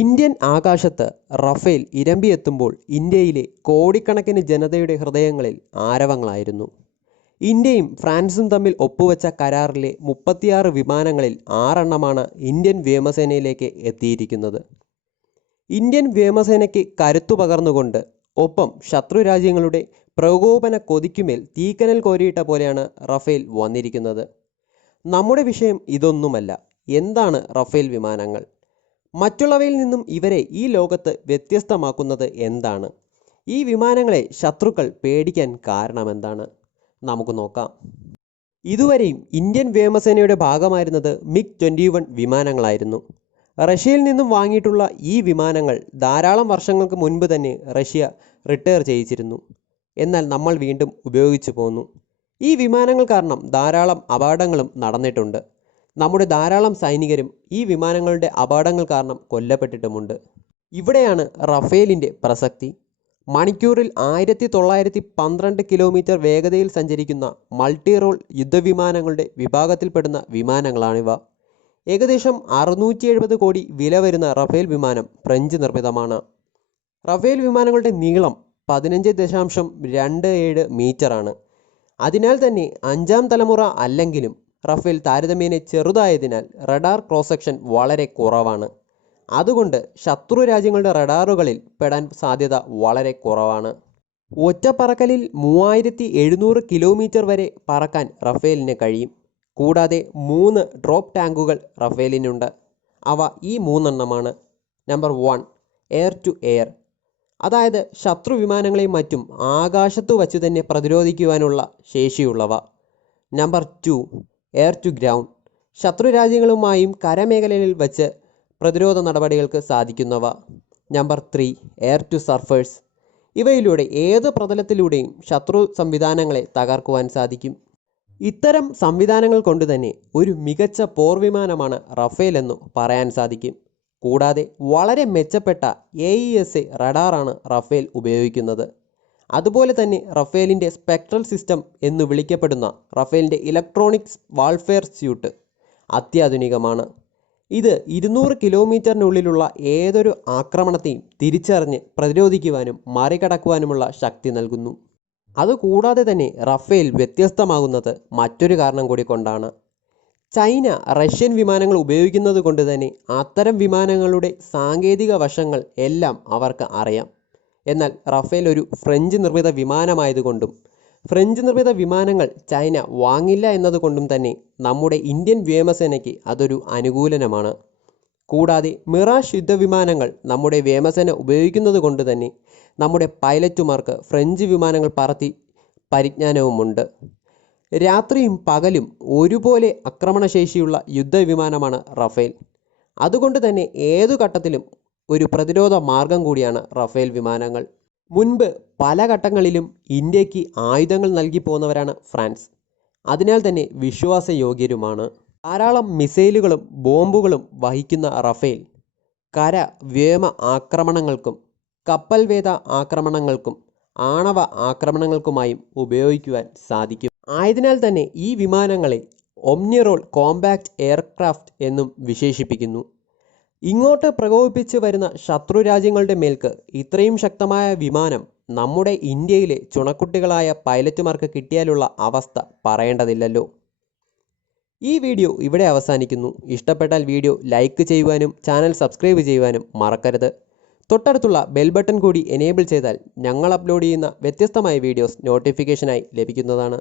Indian ആകാശത്ത് Rafale ഇരമ്പിയെത്തുമ്പോൾ ഇന്ത്യയിലെ കോടിക്കണക്കിന് ജനതയുടെ ഹൃദയങ്ങളിൽ ആരവങ്ങളായിരുന്നു. ഇന്ത്യയും ഫ്രാൻസും തമ്മിൽ ഒപ്പുവെച്ച കരാറിലെ 36 വിമാനങ്ങളിൽ 6 ഇന്ത്യൻ വ്യോമസേനയിലേക്ക് എത്തിയിരിക്കുന്നത്. ഇന്ത്യൻ വ്യോമസേനയ്ക്ക് കരുത്തു പകർന്നുകൊണ്ട് ഒപ്പം ശത്രുരാജ്യങ്ങളുടെ പ്രകോപന കൊതിക്കുമേൽ തീക്കനൽ കോരിയിട്ട പോലെയാണ് റഫേൽ വന്നിരിക്കുന്നത്. നമ്മുടെ വിഷയം ഇതൊന്നുമല്ല. എന്താണ് റഫേൽ വിമാനങ്ങൾ? മറ്റുള്ളവയിൽ നിന്നും ഇവരെ ഈ ലോകത്ത് വ്യത്യസ്തമാക്കുന്നത് എന്താണ്? ഈ വിമാനങ്ങളെ ശത്രുക്കൾ പേടിക്കാൻ കാരണമെന്താണ്? നമുക്ക് നോക്കാം. ഇതുവരെയും ഇന്ത്യൻ വ്യോമസേനയുടെ ഭാഗമായിരുന്നത് MiG-21 വിമാനങ്ങളായിരുന്നു. റഷ്യയിൽ നിന്നും വാങ്ങിയിട്ടുള്ള ഈ വിമാനങ്ങൾ ധാരാളം വർഷങ്ങൾക്ക് മുൻപ് തന്നെ റഷ്യ റിട്ടയർ ചെയ്യിച്ചിരുന്നു. എന്നാൽ നമ്മൾ വീണ്ടും ഉപയോഗിച്ചു പോന്നു. ഈ വിമാനങ്ങൾ കാരണം ധാരാളം അപകടങ്ങളും നടന്നിട്ടുണ്ട്. നമ്മുടെ ധാരാളം സൈനികരും ഈ വിമാനങ്ങളുടെ അപകടങ്ങൾ കാരണം കൊല്ലപ്പെട്ടിട്ടുമുണ്ട്. ഇവിടെയാണ് റഫേലിൻ്റെ പ്രസക്തി. മണിക്കൂറിൽ 1912 കിലോമീറ്റർ വേഗതയിൽ സഞ്ചരിക്കുന്ന മൾട്ടി റോൾ യുദ്ധവിമാനങ്ങളുടെ വിഭാഗത്തിൽപ്പെടുന്ന വിമാനങ്ങളാണിവ. ഏകദേശം 670 കോടി വില വരുന്ന റഫേൽ വിമാനം ഫ്രഞ്ച് നിർമ്മിതമാണ്. റഫേൽ വിമാനങ്ങളുടെ നീളം 15.27 മീറ്ററാണ്. അതിനാൽ തന്നെ 5ാം തലമുറ അല്ലെങ്കിലും റഫേൽ താരതമ്യേന ചെറുതായതിനാൽ റഡാർ ക്രോസ് സെക്ഷൻ വളരെ കുറവാണ്. അതുകൊണ്ട് ശത്രു രാജ്യങ്ങളുടെ റഡാറുകളിൽ പെടാൻ സാധ്യത വളരെ കുറവാണ്. ഒറ്റ പറക്കലിൽ 3700 കിലോമീറ്റർ വരെ പറക്കാൻ റഫേലിന് കഴിയും. കൂടാതെ 3 ഡ്രോപ്പ് ടാങ്കുകൾ റഫേലിനുണ്ട്. അവ ഈ 3 നമ്പർ 1 എയർ ടു എയർ, അതായത് ശത്രു വിമാനങ്ങളെയും മറ്റും ആകാശത്തു വച്ചു തന്നെ പ്രതിരോധിക്കുവാനുള്ള ശേഷിയുള്ളവ. നമ്പർ 2 എയർ ടു ഗ്രൗണ്ട്, ശത്രു രാജ്യങ്ങളുമായും കരമേഖലയിൽ വച്ച് പ്രതിരോധ നടപടികൾക്ക് സാധിക്കുന്നവ. നമ്പർ 3 എയർ ടു സർഫേഴ്സ്, ഇവയിലൂടെ ഏത് പ്രതലത്തിലൂടെയും ശത്രു സംവിധാനങ്ങളെ തകർക്കുവാൻ സാധിക്കും. ഇത്തരം സംവിധാനങ്ങൾ കൊണ്ട് തന്നെ ഒരു മികച്ച പോർവിമാനമാണ് റഫേൽ എന്നു പറയാൻ സാധിക്കും. കൂടാതെ വളരെ മെച്ചപ്പെട്ട AESA റഡാറാണ് റഫേൽ ഉപയോഗിക്കുന്നത്. അതുപോലെ തന്നെ റഫേലിൻ്റെ സ്പെക്ട്രൽ സിസ്റ്റം എന്ന് വിളിക്കപ്പെടുന്ന റഫേലിൻ്റെ ഇലക്ട്രോണിക്സ് വാൾഫെയർ സ്യൂട്ട് അത്യാധുനികമാണ്. ഇത് 200 കിലോമീറ്ററിനുള്ളിലുള്ള ഏതൊരു ആക്രമണത്തെയും തിരിച്ചറിഞ്ഞ് പ്രതിരോധിക്കുവാനും മറികടക്കുവാനുമുള്ള ശക്തി നൽകുന്നു. അതുകൂടാതെ തന്നെ റഫേൽ വ്യത്യസ്തമാകുന്നത് മറ്റൊരു കാരണം കൂടി കൊണ്ടാണ്. ചൈന റഷ്യൻ വിമാനങ്ങൾ ഉപയോഗിക്കുന്നത് കൊണ്ട് തന്നെ അത്തരം വിമാനങ്ങളുടെ സാങ്കേതിക വശങ്ങൾ എല്ലാം അവർക്ക് അറിയാം. എന്നാൽ റഫേൽ ഒരു ഫ്രഞ്ച് നിർമ്മിത വിമാനമായതുകൊണ്ടും ഫ്രഞ്ച് നിർമ്മിത വിമാനങ്ങൾ ചൈന വാങ്ങില്ല എന്നതുകൊണ്ടും തന്നെ നമ്മുടെ ഇന്ത്യൻ വ്യോമസേനയ്ക്ക് അതൊരു അനുകൂലനമാണ്. കൂടാതെ മിറാഷ് യുദ്ധവിമാനങ്ങൾ നമ്മുടെ വ്യോമസേന ഉപയോഗിക്കുന്നത് കൊണ്ട് തന്നെ നമ്മുടെ പൈലറ്റുമാർക്ക് ഫ്രഞ്ച് വിമാനങ്ങൾ പറത്തി പരിജ്ഞാനവുമുണ്ട്. രാത്രിയും പകലും ഒരുപോലെ ആക്രമണശേഷിയുള്ള യുദ്ധവിമാനമാണ് റഫേൽ. അതുകൊണ്ട് തന്നെ ഏതു ഘട്ടത്തിലും ഒരു പ്രതിരോധ മാർഗം കൂടിയാണ് റഫേൽ വിമാനങ്ങൾ. മുൻപ് പല ഘട്ടങ്ങളിലും ഇന്ത്യക്ക് ആയുധങ്ങൾ നൽകി പോന്നവരാണ് ഫ്രാൻസ്. അതിനാൽ തന്നെ വിശ്വാസയോഗ്യരുമാണ്. ധാരാളം മിസൈലുകളും ബോംബുകളും വഹിക്കുന്ന റഫേൽ കര വ്യോമ ആക്രമണങ്ങൾക്കും കപ്പൽവേധ ആക്രമണങ്ങൾക്കും ആണവ ആക്രമണങ്ങൾക്കുമായും ഉപയോഗിക്കുവാൻ സാധിക്കും. ആയതിനാൽ തന്നെ ഈ വിമാനങ്ങളെ ഒമ്നിറോൾ കോമ്പാക്റ്റ് എയർക്രാഫ്റ്റ് എന്നും വിശേഷിപ്പിക്കുന്നു. ഇങ്ങോട്ട് പ്രകോപിപ്പിച്ച് വരുന്ന ശത്രു രാജ്യങ്ങളുടെ മേൽക്ക് ഇത്രയും ശക്തമായ വിമാനം നമ്മുടെ ഇന്ത്യയിലെ ചുണക്കുട്ടികളായ പൈലറ്റുമാർക്ക് കിട്ടിയാലുള്ള അവസ്ഥ പറയേണ്ടതില്ലല്ലോ. ഈ വീഡിയോ ഇവിടെ അവസാനിക്കുന്നു. ഇഷ്ടപ്പെട്ടാൽ വീഡിയോ ലൈക്ക് ചെയ്യുവാനും ചാനൽ സബ്സ്ക്രൈബ് ചെയ്യുവാനും മറക്കരുത്. തൊട്ടടുത്തുള്ള ബെൽ ബട്ടൺ കൂടി എനേബിൾ ചെയ്താൽ ഞങ്ങൾ അപ്ലോഡ് ചെയ്യുന്ന വ്യത്യസ്തമായ വീഡിയോസ് നോട്ടിഫിക്കേഷനായി ലഭിക്കുന്നതാണ്.